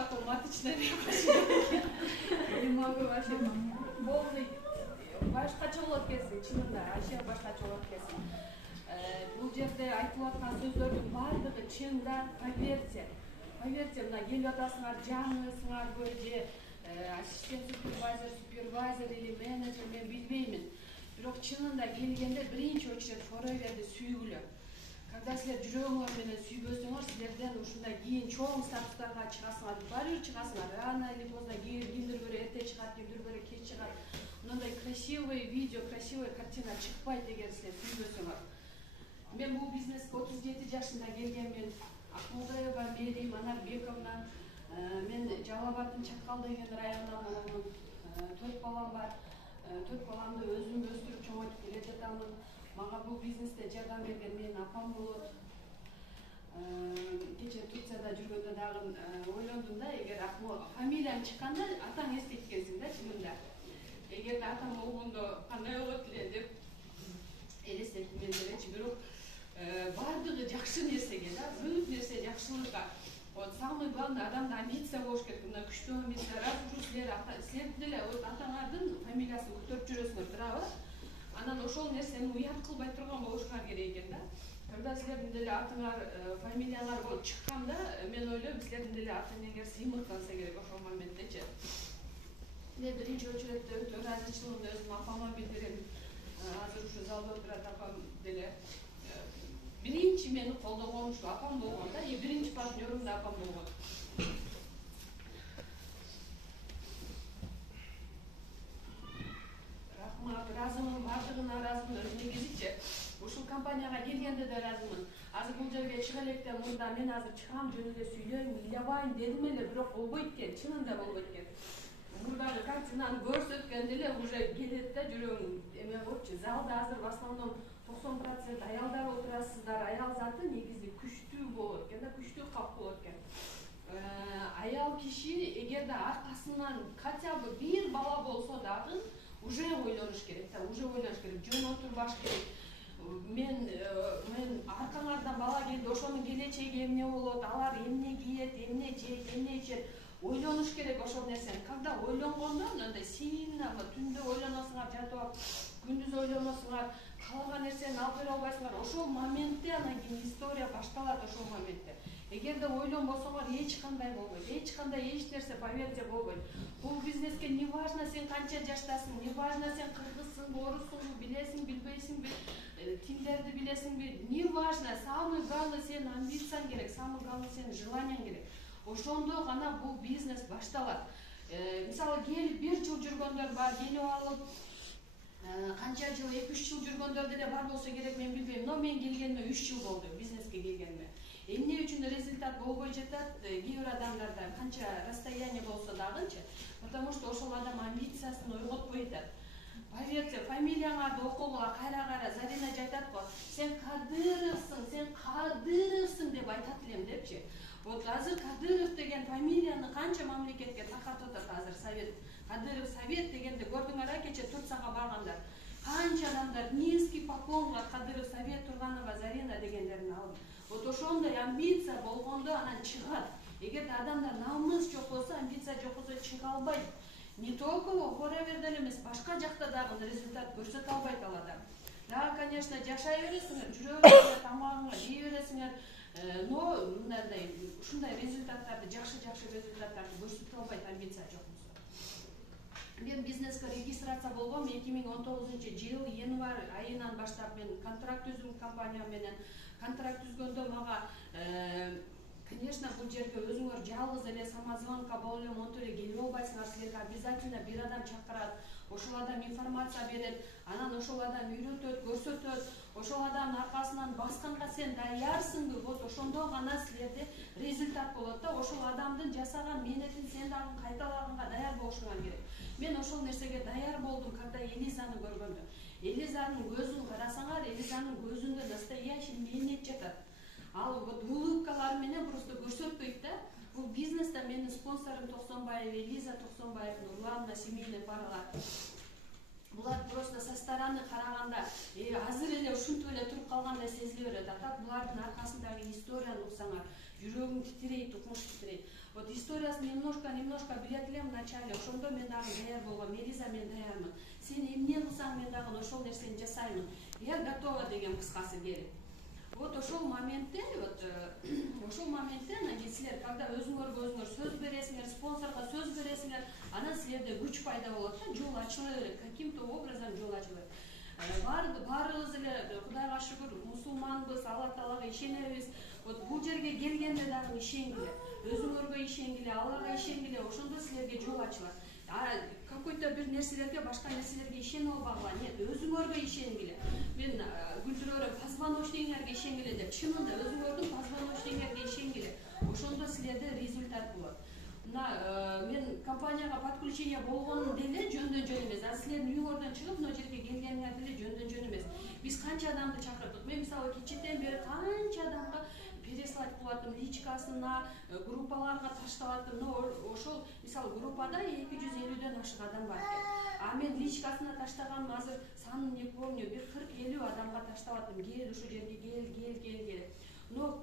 математичная машина. Не могу вообще. Полный. Башкача болот экенсиң, чынында, вообще башкача болот экенсиң. Бул жерде айтылып аткан сөздөрдүн баардыгы чын да, поверьте. Поверьте, мына келип атасыңар, жаңысыңар же ассистент супервайзер или менеджер, мен билбеймин. Бирок чынында келгенде биринчи очередь форейверди сүйгүлө. Когда силер жүрөгүңөр менен сүйбөсөңөр, силерден ушундай кийин чоң статустарга чыгасыңар, баары чыгасыңар. Рано или поздно кимдир көрө эрте чыгат, кимдир көрө кеч чыгат. Мындай красивый видео, красивая картина чыкпайт эгер силер сүйбөсөңөр. Мен бул бизнеске 37 жашында келгенмин. Акмолдаева Мерим Анарбековна. Мен Жалал Абаддын Чакал деген районунан болмун. 4 балам бар. 4 баламды өзүм өстүрүп чоңойтуп келе жатамын. Мага бул бизнесте жардам берген менин апам болот. Кече Турцияда жүргөндө дагы ойлондум да, эгер фамилияң чыкканда атаң эстейт экенсиң да чынында. Эгер атам болгондо кандай болот эле деп элестеттим мен делечи. Бирок баардыгы жакшы нерсеге да, бүт нерсе жакшылыкка. Вот самый главный адамда амбиция болуш керек. Мына күчтүү амбиция. Раз уж силер деле атаңардын фамилиясын көтөрүп жүрөсүңөр, туурабы? Анан ошол нерсени уят кылбай турган болушуңар керек экен да. Когда силердин деле атыңар, фамилияңар болуп чыкканда, мен ойлойм, силердин деле атыңар сыймыктанса керек ошол моменттечи. Мен биринчи очередде өтө ыраазычылыгымды өзүм апама билдирем. Азыр ушу залда отурат апам деле. Биринчи мени колдогон ушу апам болгон да, биринчи партнерим да апам болгон. Ыраазымын, баардыгына ыраазымын. Негизичи ушул компанияга келгенде да ыраазымын. Азыр бул жерге чыга электе мурда мен азыр чыгам жөнүндө сүйлөйм, ыйлабайм дедим эле, бирок болбойт экен, чынында болбойт экен. Мурдагы картинаны көрсөткөндө эле уже келет да жүрөгүң эме болупчу. Залда азыр в основном 90% аялдар отурасыздар. Аял заты негизи күчтүү болот экен да, күчтүү кап болот экен. Аял киши эгерде аркасынан хотя бы бир бала болсо дагы уже ойлонуш керек да, уже ойлош керек, жөн отурбаш керек. Мен аркаңардан бала келди, ошонун келечеги эмне болот, алар эмне кийет, эмне жейт, эмне ичет, ойлонуш керек ошол нерсени. Когда ойлонгондо, мындай сильно түндө ойлоносуңар, жатып алып, күндүз ойлоносуңар, каалаган нерсени алып бере албайсыңар. Ошол моментте анан кийин история башталат ошол моментте. Эгерде ойлонбосоңор эч кандай болбойт, эч кандай эч нерсе поверьте болбойт. Бул бизнеске не важно сен канча жаштасың, не важно сен кыргызсыңбы, оруссуңбу, билесиң, билбейсиңби, тилдерди билесиңби, не важно, самый главный сенин амбицияң керек, самый главный сенин желанияң керек. Ошондо гана бул бизнес башталат. Мисалы келип 1 жыл жүргөндөр бар, келип алып канча жыл, 2-3 жыл жүргөндөр деле бар болсо керек, мен билбейм. Но мен келгениме 3 жыл болду, бизнеске келгениме. Эмне үчүн результат болбой жатат? Кээ бир адамдарда канча расстояние болсо дагычы, потому что ошол адам амбициясын ойготпой жатат. Поверьте, фамилияңарды окугула кайра Зарина айтат го, сен Кадыровсың деп айтат элем депчи. Вот азыр Кадыров деген фамилияны канча мамлекетке таркатып атат азыр Совет. Кадыров Совет дегенде көрдүңөр кече Турцияга баргандар. Канча адамдар низкий поклонга Кадыров Совет Турганова Зарина дегендерин алып. Вот ошондой амбиция болгондо анан чыгат. Эгерде адамдар намыс жок болсо, амбиция жок болсо чыга албайт. Не только форейверде эмес, башка жакта дагы результат көрсөтө албайт ал адам. Да, конечно, жашай бересиңер, жүрөгүңөргө, тамагыңа жей бересиңер, но мындай ушундай результаттарды, жакшы результаттарды көрсөтө албайт амбиция жок болсо. Мен бизнеске регистрация болгом 2019-жыл январь айынан баштап мен контракт түздүм компания менен. Контракт түзгөндө мага конечно, бул жерге өзүңөр жалгыз эле самозвонка болуп эле монтип эле келип албайсыңар. Силерге обязательно бир адам чакырат. Ошол адам информация берет, анан ошол адам үйрөтөт, көрсөтөт. Ошол адамдын аркасынан басканга сен даярсыңбы? Вот ошондо гана силерде результат болот да. Ошол адамдын жасаган менетин сен дагы кайталаганга даяр болушуңар керек. Мен ошол нерсеге даяр болдум, когда Элизаны көргөндө. Элизанын көзүн карасаңар, Элизанын көзүндө настоящий менет жатат. Ал вот улыбкалар менен просто көрсөтпөйт да. Бул бизнесте менин спонсорум Токсонбаев, Элиза Токсонбаев, Нурлан, семейный паралар. Булар просто со стороны караганда, азыр эле ушинтип эле туруп калгандай сезиле берет. А так булардын аркасындагы историяны уксаңар, жүрөгүң титирейт, укмуш титирейт. Вот историясын немножко билет элем в начале. Ошондо мен дагы даяр болгом. Элиза, мен даярмын. Сен эмне кылсаң мен дагы ошол нерсени жасаймын. Я готова деген кыскасы келип. Вот ошол моментте анан силер когда өзүңөр сөз бересиңер, спонсорго сөз бересиңер, анан силерде күч пайда болот да, жол ачыла берет, каким-то образом жол ачыла берет. Баарыбыз эле Кудайга шүгүр мусулманбыз, Алла Таалага ишенебиз. Вот бул жерге келгенде дагы ишенгиле, өзүңөргө ишенгиле, Аллага ишенгиле, ошондо силерге жол ачылат. Какой-то бир нерселерге, башка нерселерге ишенип албагыла. Нет, өзүңөргө ишенгиле. Мен Гүлдүрөрө позвоночниңерге ишенгиле деп, чынында өзүңөрдүн позвоночниңерге ишенгиле. Ошондо силерде результат болот. Мына мен компанияга подключение болгонун деле жөндөн жөн эмес. А силердин үйүңөрдөн чыгып мына жерге келгениңер деле жөндөн жөн эмес. Биз канча адамды чакырдык. Мен мисалы кечээден бери канча адамга переслать кылып аттым, личкасына, группаларга таштап аттым. Но ошол мисалы группада 250ден ашык адам бар экен. А мен личкасына таштаганым азыр санын не помню, бир 40-50 адамга таштап аттым. Кел ушу жерге кел. Но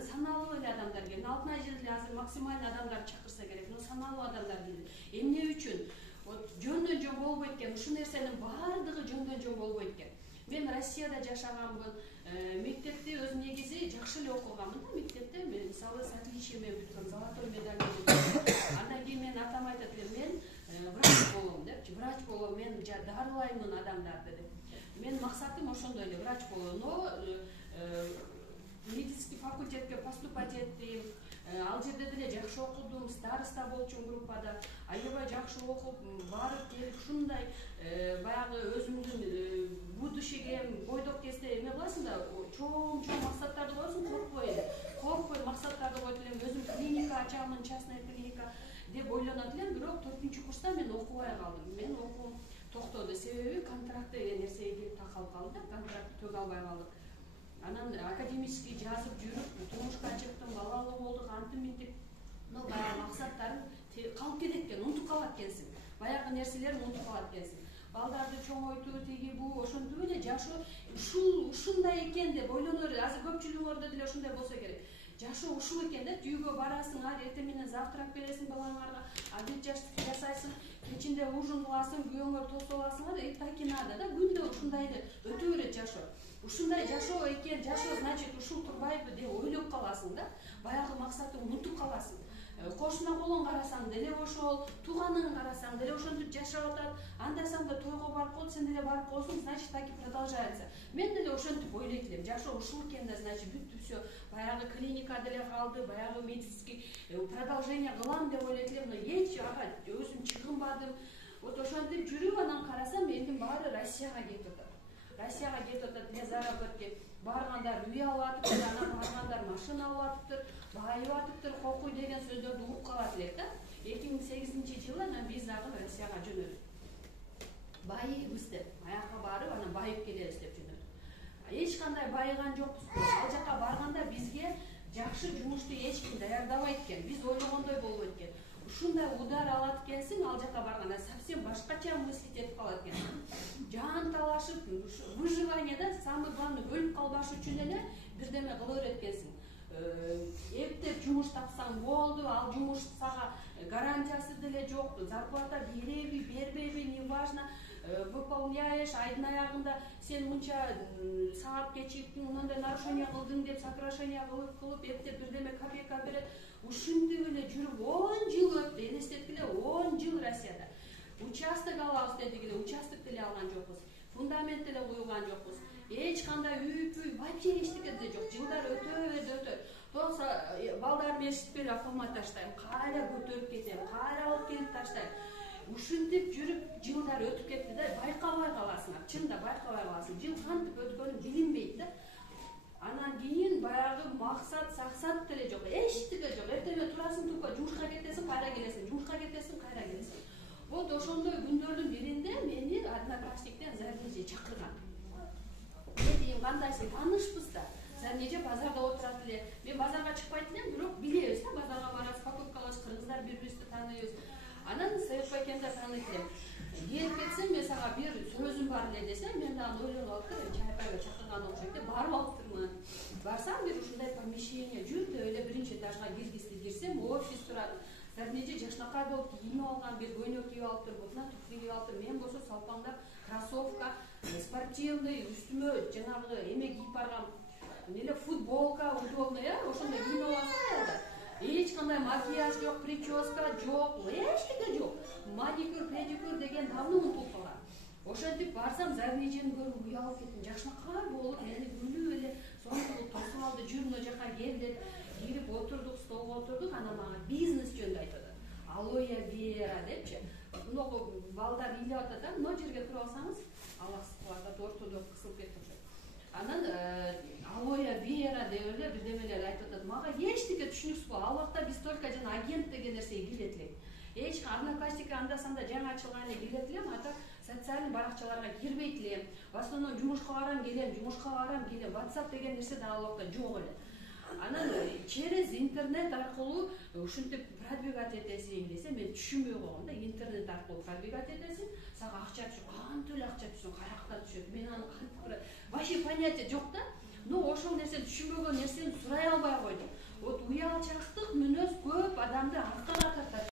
саналуу эле адамдар келди. Алтынай жерде азыр максимально адамдар чакырса керек. Но саналуу адамдар келди. Эмне үчүн? Вот жөндөн жөн болбойт экен. Ушул нерсенин баардыгы жөндөн жөн болбойт экен. Мен Россияда жашаганмын. Мектепте өз негизи жакшы эле окуганмын да, мектепте мен мисалы с отличием бүткөм, золотой медаль бүткөм. Андан кийин мен атам айтат эле, мен врач болом депчи, врач болом, мен дарылаймын адамдарды деп. Мен максатым ошондой эле, врач болуу. Но медицинский факультетке поступать эттим. Ал жерде деле жакшы окудум, староста болчумун группада. Аябай жакшы окуп, барып келип ушундай баягы өзүмдүн будущеге бойдок кезде эме кыласың да, чоң максаттарды коесуң, коркпой максаттарды коюп элем, өзүм клиника ачамын, частная клиника деп ойлонот элем, бирок 4-курста мен окубай калдым. Мен окуум токтоду, себеби контракт деген нерсеге келип такалып калды да, контрактты төгө албай калдык. Анан академический жазып жүрүп, турмушка чыктым, балалуу болдук, антип-минтип. Но баягы максаттарым калып кетет экен, унутуп калат экенсиң. Баягы нерселерин унутуп калат экенсиң. Балдарды чоңойтуу, тиги бу, ошентип эле жашоо ушундай экен деп ойлонор. Азыр көпчүлүгүңөрдө деле ушундай болсо керек. Жашоо ушул экен да, үйгө барасың, эртең менен завтрак бересиң балаңарга, обед жасайсың, кечинде ужин кыласың, күйөөңөр тосуп аласың, и так и надо да, күндө ушундай эле өтө берет жашоо. Ушундай жашоо экен, жашоо значит ушул турбайбы деп ойлоп каласың да, баягы максатыңды унутуп каласың. Кошуна колуң карасаң деле ошол, тууганыңды карасаң деле ошентип жашап атат. Анда-санда тойго барып калып, сен деле барып калсаң, значит так и продолжается. Мен деле ошентип ойлойт элем, жашоо ушул экен да, значит бүттү всё. Баягы клиника деле калды, баягы медицинский продолжение кылам деп ойлойт элем, но эч өзүм чыгынбадым. Вот ошентип жүрүп анан карасам, элдин баары Россияга кетип атат. Россияга кетип атат для заработки. Баргандар үй алып атыптыр, анан баргандар машина алып атыптыр, байып атыптыр, кокуй деген сөздөрдү угуп калат элек да. 2008-жылы анан биз дагы Россияга жөнөдүк. Байыбыз деп, аяка барып, анан байып келебиз деп жөнөдүк. Эч кандай байыган жокпуз. Ал жака барганда бизге жакшы жумушту эч ким даярдабайт экен. Биз ойлогондой болбойт экен. Ушундай удар алат экенсиң, ал жака барганда совсем башкача мыслить этип калат экенсиң. Жан талашып, выживаниеда самый главный өлүп калбаш үчүн эле бирдеме кыла берет экенсиң. Эптеп жумуш тапсаң болду, ал жумуш сага гарантиясы деле жок, зарплата береби, бербейби, неважно, выполняешь, айдын аягында сен мынча саат кечиктиң, мындай нарушение кылдың деп сокращение кылып, эптеп бирдеме копейка берет. Ушинтип эле жүрүп 10 жыл өттү, элестеткиле 10 жыл Россияда. Участок алабыз дедик эле, участок деле алган жокпуз. Фундамент деле куйган жокпуз. Эч кандай үй, вообще эчтеке деле жок. Жылдар өтө. Болсо балдар мешитпей автомат таштайм, кайра көтөрүп кетем, кайра алып келип таштайм. Ушинтип жүрүп жылдар өтүп кетти да, байкабай каласың, чында байкабай каласың. Жыл кантип өткөнү билинбейт да. Анан кийин баягы максат, саксат деле жок, эчтеке жок. Эртеме турасың, тупа жумушка кетесиң, кайра келесиң, жумушка кетесиң, кайра келесиң. Вот ошондой күндөрдүн биринде мени одноклассниктен Зарнеже чакырган. Мен дейм, кандайсың, таанышпыз да. Зарнеже базарда отурат эле. Мен базарга чыкпайт элем, бирок билебиз да, базарга барабыз, покупка кылабыз, кыргыздар бири-бирибизди тааныйбыз. Анан Саепбекенде тааныйт элем. Келип кетсем, мен сага бир сөзүм бар эле десем, мен дагы ойлонуп алып, чайпайга чакырган окшойт деп барып алыптырмын. Барсам, бир ушундай помещение, жүр деп эле биринчи этажга киргизди. кирсем офис турат. Сәтнеже жашнакай болуп кийинип алган, бир көйнөк кийип алыптыр, бутуна туфли кийип алыптыр. Мен болсо салпаңдап кроссовка, спортивный, үстүмө жанагы эме кийип барган. Неле футболка, удобный, ошондой кийинип аласың аялдар. Эч кандай макияж жок, прическа жок, эчтеке жок. Маникюр, педикюр деген давно унутулуп калган. Ошентип барсам, Зарнежени көрүп уялып кеттим. Жакшынакай болуп, мени күлүп эле сонун тосуп алды, жүр мына жака кел деп. Кирип отурдук, столго отурдук, анан мага бизнес жөнүндө айтып атат. Алоэ вера депчи. Мыногу балдар ыйлап атат да, мына жерге туруп алсаңыз, алаксыз кылып атат, ортодо кысылып кетип атат. Анан алоэ вера деп эле бирдемелер айтып атат. Мага эчтеке түшүнүксүз болду. Ал убакта биз только жана агент деген нерсеге кирет элек. Эч Одноклассника анда-санда жаңы ачылган эле кирет элем, ата социальный баракчаларга кирбейт элем. В основном жумушка барам келем, WhatsApp деген нерсе да ал убакта жок эле. Анан через интернет аркылуу ушинтип продвигать этесиң десе, мен түшүнбөй койгом да. Интернет аркылуу продвигать этесиң, сага акча түшөт, кантип эле акча түшөт, каяктан түшөт, мен аны кантип вообще понятие жок да. Но ошол нерсени түшүнбөгөн нерсени сурай албай койдум. Вот уялчылыктык мүнөз көп адамды аркага тартат.